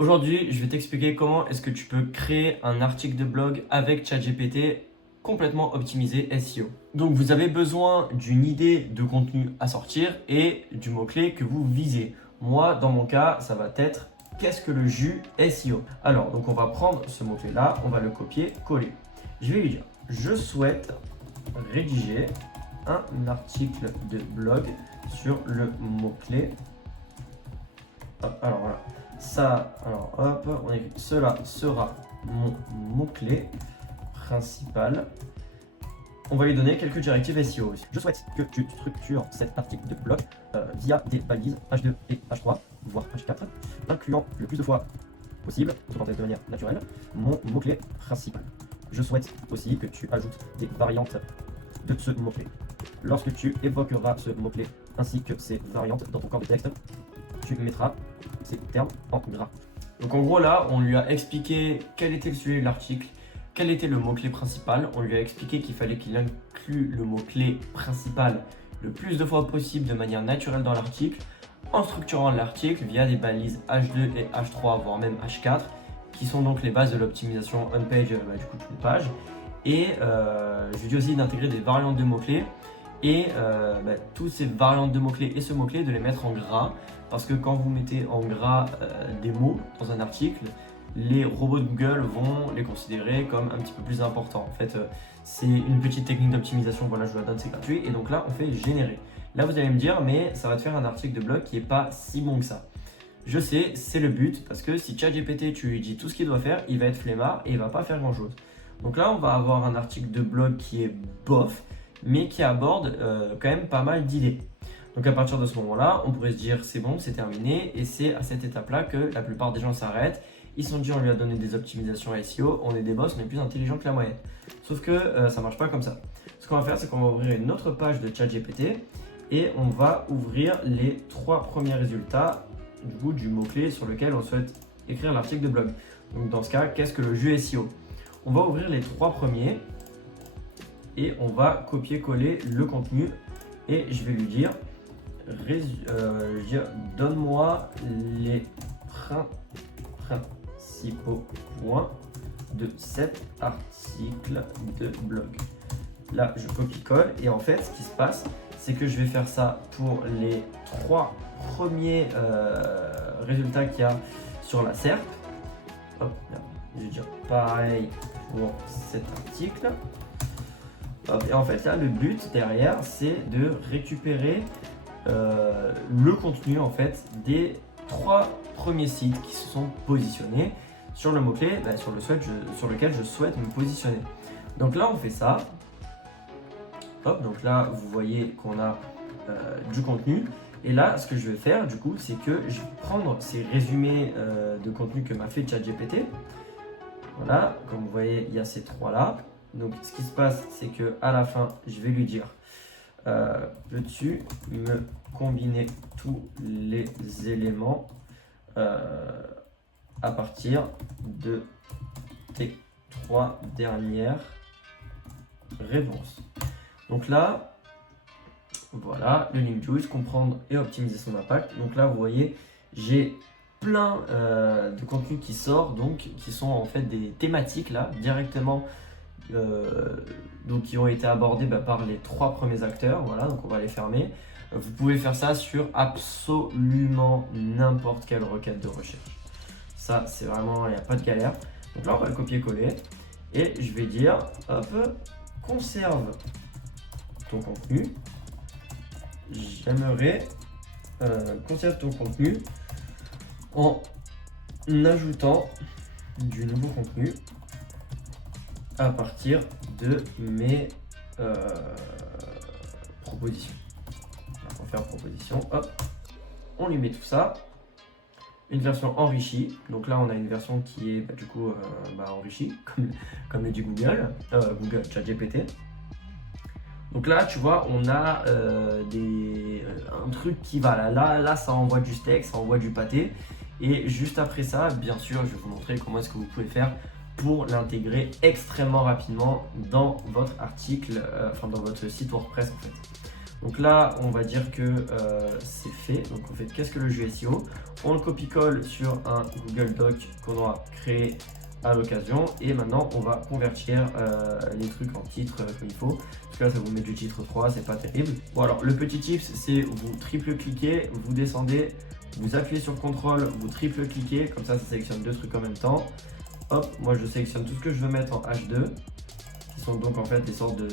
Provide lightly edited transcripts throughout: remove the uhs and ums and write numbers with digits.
Aujourd'hui, je vais t'expliquer comment est-ce que tu peux créer un article de blog avec ChatGPT complètement optimisé SEO. Donc vous avez besoin d'une idée de contenu à sortir et du mot-clé que vous visez. Moi, dans mon cas, ça va être qu'est-ce que le jus SEO. Alors, donc on va prendre ce mot-clé là, on va le copier, coller. Je vais lui dire, je souhaite rédiger un article de blog sur le mot-clé. Alors voilà. Ça, alors hop, on écrit cela sera mon mot-clé principal. On va lui donner quelques directives SEO aussi. Je souhaite que tu structures cet article de blog via des balises H2 et H3, voire H4, incluant le plus de fois possible, de manière naturelle, mon mot-clé principal. Je souhaite aussi que tu ajoutes des variantes de ce mot-clé. Lorsque tu évoqueras ce mot-clé ainsi que ses variantes dans ton corps de texte, tu mettras ces termes en gras. Donc en gros là, on lui a expliqué quel était le sujet de l'article, quel était le mot-clé principal. On lui a expliqué qu'il fallait qu'il inclue le mot-clé principal le plus de fois possible de manière naturelle dans l'article, en structurant l'article via des balises H2 et H3, voire même H4, qui sont donc les bases de l'optimisation on-page, du coup toute une page. Et je lui dis aussi d'intégrer des variantes de mots-clés et toutes ces variantes de mots-clés et ce mot-clé de les mettre en gras, parce que quand vous mettez en gras des mots dans un article, les robots de Google vont les considérer comme un petit peu plus importants. En fait, c'est une petite technique d'optimisation, voilà, je vous la donne, c'est gratuit, et donc là on fait générer. Là vous allez me dire, mais ça va te faire un article de blog qui n'est pas si bon que ça. Je sais, c'est le but, parce que si ChatGPT tu lui dis tout ce qu'il doit faire, il va être flemmard et il va pas faire grand chose. Donc là on va avoir un article de blog qui est bof, mais qui aborde quand même pas mal d'idées. Donc à partir de ce moment-là, on pourrait se dire c'est bon, c'est terminé, et c'est à cette étape-là que la plupart des gens s'arrêtent. Ils se sont dit on lui a donné des optimisations SEO, on est des boss, on est plus intelligent que la moyenne. Sauf que ça marche pas comme ça. Ce qu'on va faire, c'est qu'on va ouvrir une autre page de ChatGPT et on va ouvrir les 3 premiers résultats du mot-clé sur lequel on souhaite écrire l'article de blog. Donc dans ce cas, qu'est-ce que le jus SEO? On va ouvrir les 3 premiers et on va copier-coller le contenu et je vais lui dire donne-moi les principaux points de cet article de blog. Là, je copie-colle et en fait, ce qui se passe, c'est que je vais faire ça pour les 3 premiers résultats qu'il y a sur la SERP. Hop, là, je vais dire pareil pour cet article. Hop, et en fait, là, le but derrière, c'est de récupérer le contenu en fait des 3 premiers sites qui se sont positionnés sur le mot-clé sur lequel je souhaite me positionner. Donc là, on fait ça. Hop, donc là, vous voyez qu'on a du contenu. Et là, ce que je vais faire, du coup, c'est que je vais prendre ces résumés de contenu que m'a fait ChatGPT. Voilà, comme vous voyez, il y a ces 3 là. Donc, ce qui se passe, c'est que à la fin, je vais lui dire peux-tu me combiner tous les éléments à partir de tes 3 dernières réponses. Donc là, voilà, le link juice, comprendre et optimiser son impact. Donc là, vous voyez, j'ai plein de contenus qui sort, donc qui sont en fait des thématiques là, directement donc qui ont été abordés par les 3 premiers acteurs. Voilà, donc on va les fermer. Vous pouvez faire ça sur absolument n'importe quelle requête de recherche. Ça, c'est vraiment, il n'y a pas de galère. Donc là, on va le copier-coller et je vais dire, hop, conserve ton contenu. J'aimerais conserve ton contenu en ajoutant du nouveau contenu à partir de mes propositions. On va faire proposition, hop, on lui met tout ça. Une version enrichie, donc là on a une version qui est du coup enrichie, comme le dit Google ChatGPT. Donc là tu vois, on a un truc qui va là ça envoie du steak, ça envoie du pâté. Et juste après ça, bien sûr, je vais vous montrer comment est-ce que vous pouvez faire pour l'intégrer extrêmement rapidement dans votre article, dans votre site WordPress en fait. Donc là, on va dire que c'est fait. Donc on fait qu'est-ce que le jus SEO? On le copie-colle sur un Google Doc qu'on aura créé à l'occasion. Et maintenant, on va convertir les trucs en titres comme il faut. Parce que là, ça vous met du titre 3, c'est pas terrible. Bon alors, le petit tips, c'est vous triple-cliquez, vous descendez, vous appuyez sur CTRL, vous triple-cliquez. Comme ça sélectionne deux trucs en même temps. Hop, moi je sélectionne tout ce que je veux mettre en H2. Qui sont donc en fait des sortes de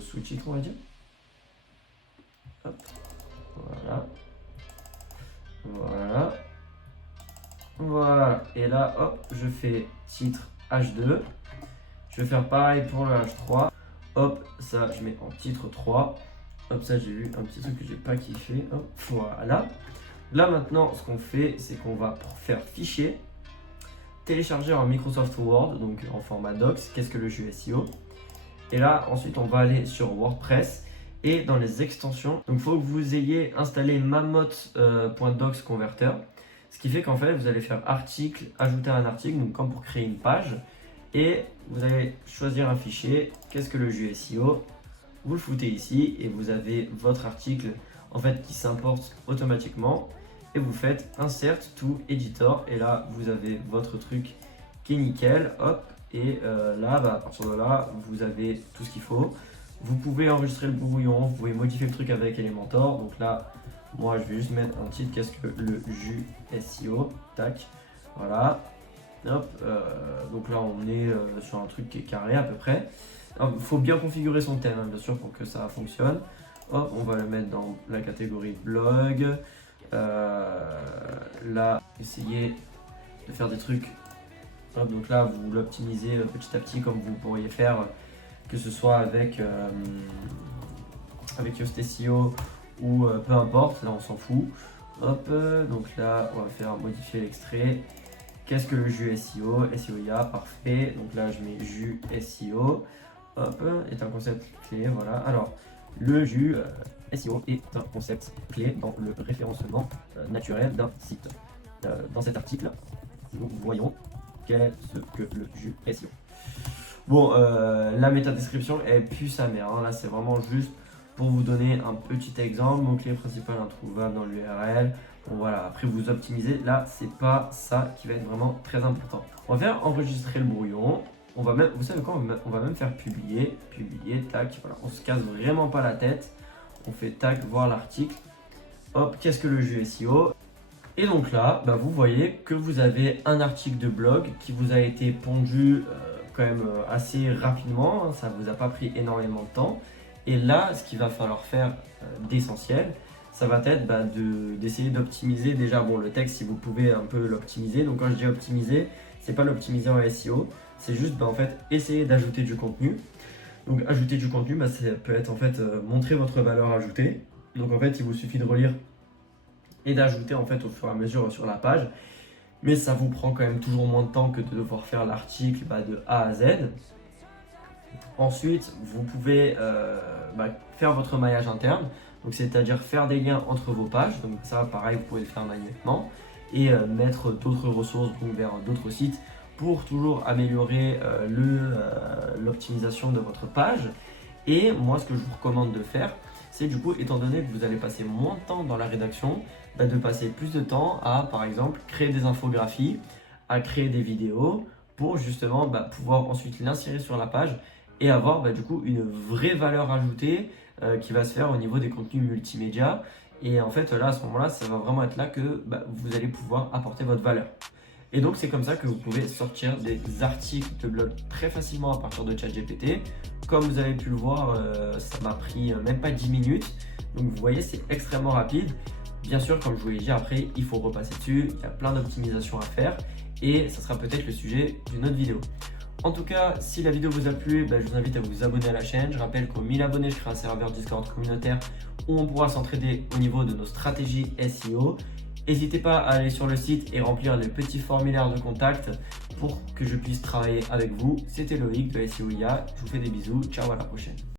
sous-titres, on va dire. Hop, voilà. Voilà. Voilà. Et là, hop, je fais titre H2. Je vais faire pareil pour le H3. Hop, ça, je mets en titre 3. Hop, ça, j'ai vu un petit truc que j'ai pas kiffé. Hop, voilà. Là, maintenant, ce qu'on fait, c'est qu'on va faire fichier, télécharger en Microsoft Word, donc en format docs. Qu'est-ce que le jus SEO? Et là, ensuite, on va aller sur WordPress. Et dans les extensions, donc il faut que vous ayez installé Mammoth.docs Converter, ce qui fait qu'en fait vous allez faire article, ajouter un article, donc comme pour créer une page, et vous allez choisir un fichier, qu'est-ce que le jus SEO, vous le foutez ici et vous avez votre article en fait qui s'importe automatiquement et vous faites insert to editor et là vous avez votre truc qui est nickel, hop, et là à partir de là vous avez tout ce qu'il faut. Vous pouvez enregistrer le brouillon, vous pouvez modifier le truc avec Elementor. Donc là, moi je vais juste mettre un titre, qu'est-ce que le jus SEO, tac, voilà. Hop, donc là on est sur un truc qui est carré à peu près. Il faut bien configurer son thème, hein, bien sûr, pour que ça fonctionne. Hop, on va le mettre dans la catégorie blog. Là, essayez de faire des trucs. Hop, donc là, vous l'optimisez petit à petit comme vous pourriez faire. Que ce soit avec Yoast SEO ou peu importe, là on s'en fout. Hop, donc là on va faire modifier l'extrait. Qu'est-ce que le jus SEO? SEO-IA, parfait. Donc là je mets jus SEO. Hop, est un concept clé, voilà. Alors, le jus SEO est un concept clé dans le référencement naturel d'un site. Dans cet article, nous voyons qu'est-ce que le jus SEO. Bon, la métadescription elle pue sa mère, hein. Là c'est vraiment juste pour vous donner un petit exemple, mot-clé principal introuvable dans l'URL. Bon voilà, après vous optimisez, là c'est pas ça qui va être vraiment très important. On va faire enregistrer le brouillon, on va même, vous savez quoi, on va même faire publier, tac, voilà, on se casse vraiment pas la tête, on fait tac, voir l'article, hop, qu'est-ce que le jus SEO? Et donc là, vous voyez que vous avez un article de blog qui vous a été pondu quand même assez rapidement, hein, ça ne vous a pas pris énormément de temps. Et là, ce qu'il va falloir faire d'essentiel, ça va être d'essayer d'optimiser déjà le texte si vous pouvez un peu l'optimiser. Donc quand je dis optimiser, c'est pas l'optimiser en SEO, c'est juste en fait essayer d'ajouter du contenu. Donc ajouter du contenu, ça peut être en fait montrer votre valeur ajoutée. Donc en fait, il vous suffit de relire et d'ajouter en fait au fur et à mesure sur la page. Mais ça vous prend quand même toujours moins de temps que de devoir faire l'article de A à Z. Ensuite, vous pouvez faire votre maillage interne, donc c'est-à-dire faire des liens entre vos pages. Donc ça, pareil, vous pouvez le faire manuellement et mettre d'autres ressources vers d'autres sites pour toujours améliorer l'optimisation de votre page. Et moi, ce que je vous recommande de faire, c'est du coup, étant donné que vous allez passer moins de temps dans la rédaction, de passer plus de temps à, par exemple, créer des infographies, à créer des vidéos pour justement pouvoir ensuite l'insérer sur la page et avoir du coup une vraie valeur ajoutée qui va se faire au niveau des contenus multimédia. Et en fait, là, à ce moment-là, ça va vraiment être là que vous allez pouvoir apporter votre valeur. Et donc, c'est comme ça que vous pouvez sortir des articles de blog très facilement à partir de ChatGPT. Comme vous avez pu le voir, ça m'a pris même pas 10 minutes. Donc, vous voyez, c'est extrêmement rapide. Bien sûr, comme je vous l'ai dit, après, il faut repasser dessus. Il y a plein d'optimisations à faire et ça sera peut-être le sujet d'une autre vidéo. En tout cas, si la vidéo vous a plu, je vous invite à vous abonner à la chaîne. Je rappelle qu'aux 1000 abonnés, je crée un serveur Discord communautaire où on pourra s'entraider au niveau de nos stratégies SEO. N'hésitez pas à aller sur le site et remplir les petits formulaires de contact pour que je puisse travailler avec vous. C'était Loïc de SEO IA. Je vous fais des bisous. Ciao, à la prochaine.